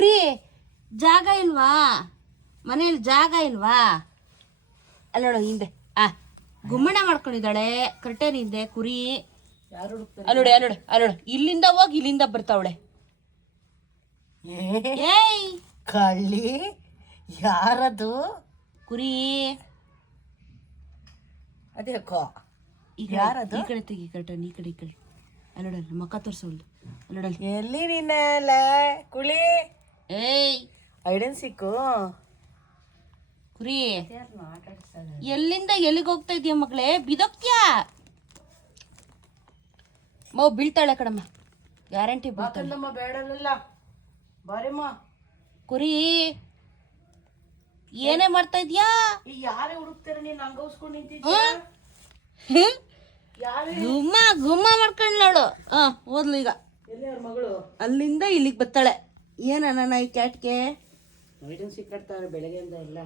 ಕುರಿ ಜಾಗ ಇಲ್ವಾ ಮನೇಲಿ? ಜಾಗ ಇಲ್ವಾ? ಅಲ್ಲೋಡ ಹಿಂದೆ ಗುಮ್ಮಣ ಮಾಡ್ಕೊಂಡಿದ್ದಾಳೆ ಕರ್ಟನ್ ಹಿಂದೆ ಕುರಿ. ಅಲ್ಲೋಡೆ ಅಲ್ಲೋಡೆ ಅಲ್ಲೋಡೆ, ಇಲ್ಲಿಂದ ಹೋಗಿ ಇಲ್ಲಿಂದ ಬರ್ತಾವಳೆ. ಏಯ್ ಕಳ್ಳಿ, ಯಾರದು? ಕುರಿ. ಅದೇಕೋ ಯಾರದು? ಈ ಕಡೆ ತೆಗಿ ಕರ್ಟನ್, ಈ ಕಡೆ ಅಲ್ಲೋಡಲ್ಲ ಮಕ್ಕ ತೋರ್ಸೋಲ್ದು. ಅಲ್ಲೋಡಲ್ಲ ಎಲ್ಲಿ ನಿನ್ನ ಕುಳಿ? ಏಯ್ ಐಡನ್ ಸಿಕ್ಕು ಕುರಿ. ಎಲ್ಲಿಂದ ಎಲ್ಲಿಗೆ ಹೋಗ್ತಾ ಇದೀಯ ಮಗಳೇ? ಬಿದೋಗ್ತೀಯಾ? ಮಗು ಬೀಳ್ತಾಳೆ ಕಣಮ್ಮ, ಗ್ಯಾರಂಟಿ ಬೀಳ್ತಾಳೆ. ಬೇಡಲ್ಲ ಬಾರಮ್ಮ. ಕುರಿ ಏನೇ ಮಾಡ್ತಾ ಇದ್ಯಾ? ಯಾರೇ ಹುಡುಕ್ತಾರೆ ನೀನ್ ಹಂಗಸ್ಕೊಂಡ್ ನಿಂತಿದ್ಯ? ಗುಮ್ಮ ಗುಮ್ಮ ಮಾಡ್ಕೊಂಡ್ಲಾಳು. ಓದ್ಲು ಈಗ. ಎಲ್ಲಿ ಅವ್ರ ಮಗಳು? ಅಲ್ಲಿಂದ ಇಲ್ಲಿಗೆ ಬರ್ತಾಳೆ. ಏನ ಈ ಕ್ಯಾಟ್ಗೆ ಐಡನ್ ಸಿಕ್ಕಾಡ್ತಾವೆ ಬೆಳಗ್ಗೆಯಿಂದ ಎಲ್ಲ.